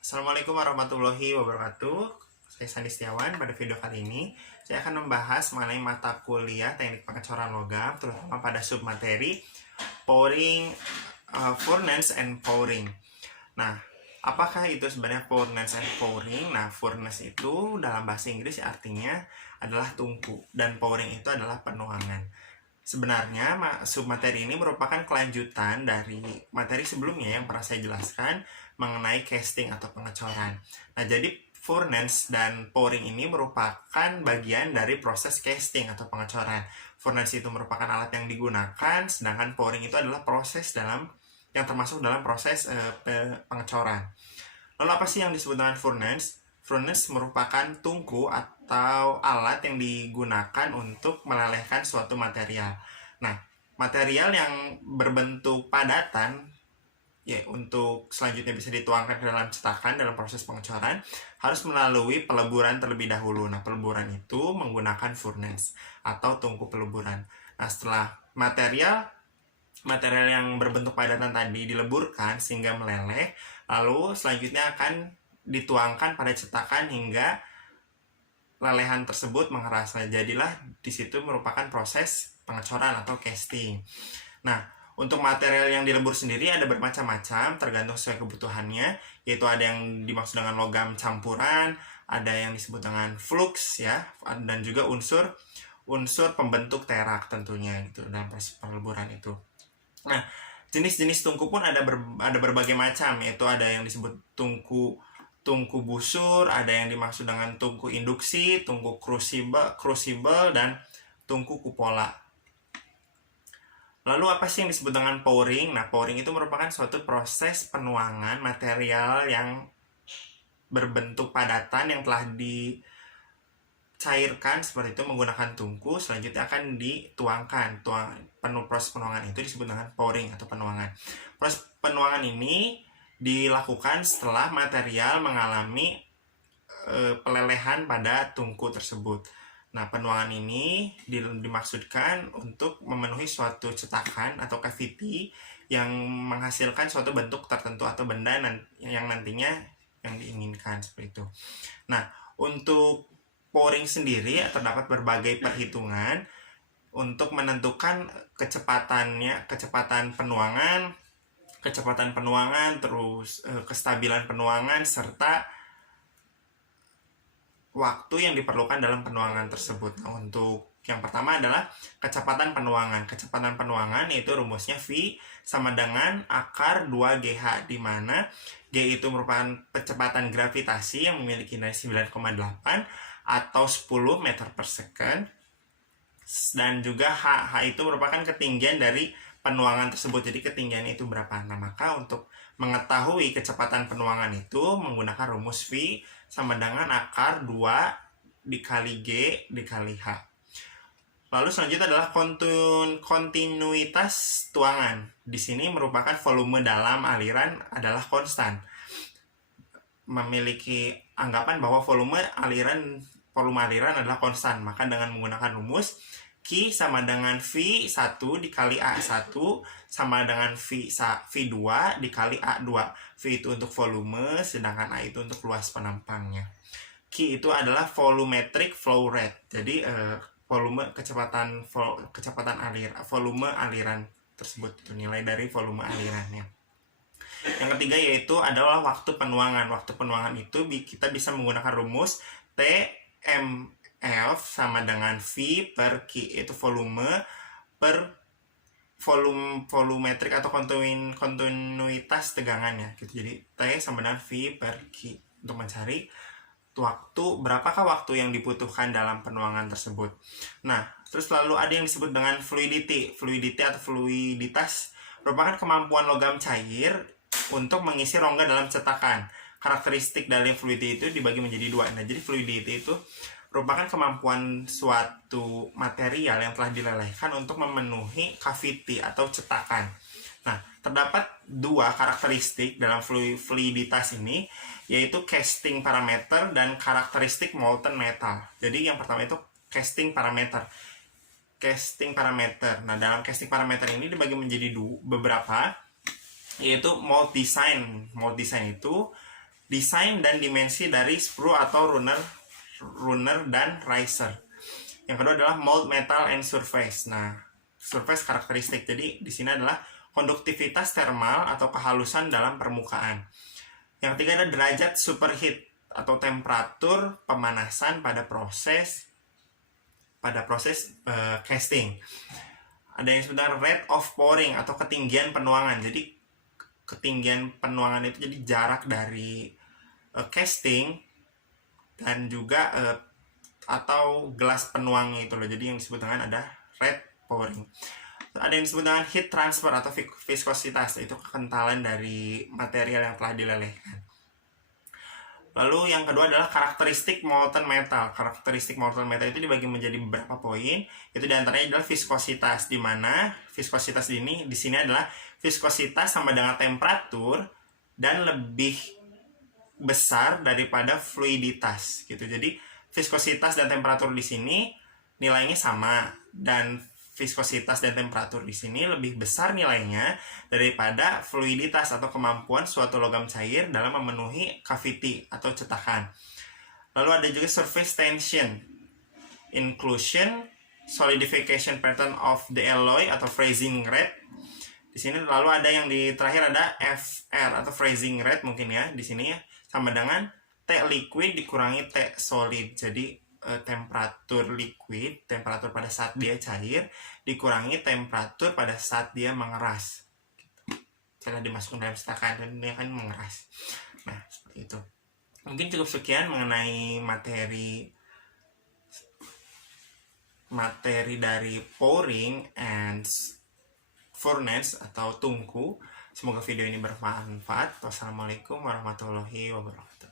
Assalamualaikum warahmatullahi wabarakatuh. Saya Sandi Setiawan. Pada video kali ini, saya akan membahas mengenai mata kuliah teknik pengecoran logam, terutama pada submateri pouring, furnace and pouring. Nah, apakah itu sebenarnya furnace and pouring? Nah, furnace itu dalam bahasa Inggris artinya adalah tungku, dan pouring itu adalah penuangan. Sebenarnya submateri ini merupakan kelanjutan dari materi sebelumnya yang pernah saya jelaskan mengenai casting atau pengecoran. Nah, jadi furnace dan pouring ini merupakan bagian dari proses casting atau pengecoran. Furnace itu merupakan alat yang digunakan, sedangkan pouring itu adalah proses yang termasuk dalam proses pengecoran. Lalu apa sih yang disebut dengan furnace? Furnace merupakan tungku atau alat yang digunakan untuk melelehkan suatu material. Nah, material yang berbentuk padatan ya untuk selanjutnya bisa dituangkan ke dalam cetakan dalam proses pengecoran harus melalui peleburan terlebih dahulu. Nah, peleburan itu menggunakan furnace atau tungku peleburan. Nah, setelah material yang berbentuk padatan tadi dileburkan sehingga meleleh, lalu selanjutnya akan dituangkan pada cetakan hingga lelehan tersebut mengeras. Nah, jadilah di situ merupakan proses pengecoran atau casting. Nah, untuk material yang dilebur sendiri ada bermacam-macam tergantung sesuai kebutuhannya, yaitu ada yang dimaksud dengan logam campuran, ada yang disebut dengan flux ya, dan juga unsur pembentuk terak tentunya gitu dalam proses peleburan itu. Nah, jenis-jenis tungku pun ada berbagai macam, yaitu ada yang disebut tungku busur, ada yang dimaksud dengan tungku induksi, tungku crucible, dan tungku kupola. Lalu apa sih yang disebut dengan pouring? Nah, pouring itu merupakan suatu proses penuangan material yang berbentuk padatan yang telah dicairkan seperti itu menggunakan tungku, selanjutnya akan dituangkan. Proses penuangan itu disebut dengan pouring atau penuangan. Proses penuangan ini dilakukan setelah material mengalami pelelehan pada tungku tersebut. Nah, penuangan ini dimaksudkan untuk memenuhi suatu cetakan atau cavity yang menghasilkan suatu bentuk tertentu atau benda yang nantinya yang diinginkan seperti itu. Nah, untuk pouring sendiri terdapat berbagai perhitungan untuk menentukan kecepatan penuangan, terus kestabilan penuangan, serta waktu yang diperlukan dalam penuangan tersebut. Nah, untuk yang pertama adalah kecepatan penuangan. Kecepatan penuangan yaitu rumusnya V sama dengan akar 2GH, di mana G itu merupakan kecepatan gravitasi yang memiliki nilai 9,8 atau 10 meter per second, dan juga H itu merupakan ketinggian dari penuangan tersebut. Jadi ketinggian itu berapa? Nah, maka untuk mengetahui kecepatan penuangan itu menggunakan rumus V sama dengan akar 2 dikali G dikali H. Lalu selanjutnya adalah kontinuitas tuangan. Di sini merupakan volume dalam aliran adalah konstan. Memiliki anggapan bahwa volume aliran adalah konstan. Maka dengan menggunakan rumus Q sama dengan V1 dikali A1 sama dengan V2 dikali A2. V itu untuk volume, sedangkan A itu untuk luas penampangnya. Q itu adalah volumetric flow rate. Jadi volume volume aliran tersebut, itu nilai dari volume alirannya. Yang ketiga yaitu adalah waktu penuangan. Waktu penuangan itu kita bisa menggunakan rumus TMF sama dengan V per Q, itu volume per volumetrik atau kontinuitas tegangannya gitu. Jadi T sama dengan V per Q untuk mencari berapakah waktu yang dibutuhkan dalam penuangan tersebut. Nah, terus lalu ada yang disebut dengan fluidity. Fluidity atau fluiditas merupakan kemampuan logam cair untuk mengisi rongga dalam cetakan. Karakteristik dari fluidity itu dibagi menjadi dua. Nah, jadi fluidity itu merupakan kemampuan suatu material yang telah dilelehkan untuk memenuhi cavity atau cetakan. Nah, terdapat dua karakteristik dalam fluiditas ini, yaitu casting parameter dan karakteristik molten metal. Jadi yang pertama itu casting parameter. Nah, dalam casting parameter ini dibagi menjadi beberapa, yaitu mold design. Mold design itu desain dan dimensi dari sprue atau runner dan riser. Yang kedua adalah mold metal and surface. Nah, surface karakteristik. Jadi di sini adalah konduktivitas thermal atau kehalusan dalam permukaan. Yang ketiga ada derajat superheat atau temperatur pemanasan pada proses casting. Ada yang disebut dengan rate of pouring atau ketinggian penuangan. Jadi ketinggian penuangan itu jadi jarak dari casting dan juga atau gelas penuangnya itu loh. Jadi yang disebut dengan ada rate pouring. Ada yang disebut dengan heat transfer atau viskositas, itu kekentalan dari material yang telah dilelehkan. Lalu yang kedua adalah karakteristik molten metal. Karakteristik molten metal itu dibagi menjadi beberapa poin. Itu diantaranya adalah viskositas, di mana viskositas ini di sini adalah viskositas sama dengan temperatur dan lebih besar daripada fluiditas gitu. Jadi viskositas dan temperatur di sini nilainya sama, dan viskositas dan temperatur di sini lebih besar nilainya daripada fluiditas atau kemampuan suatu logam cair dalam memenuhi cavity atau cetakan. Lalu ada juga surface tension, inclusion, solidification pattern of the alloy atau freezing rate. Di sini lalu ada yang di terakhir ada FR atau freezing rate mungkin ya di sini ya, sama dengan T liquid dikurangi T solid. Jadi temperatur liquid, temperatur pada saat dia cair dikurangi temperatur pada saat dia mengeras. Setelah dimasukkan dalam cetakan dan dia akan mengeras. Nah, seperti itu. Mungkin cukup sekian mengenai materi dari pouring and furnace atau tungku. Semoga video ini bermanfaat. Wassalamualaikum warahmatullahi wabarakatuh.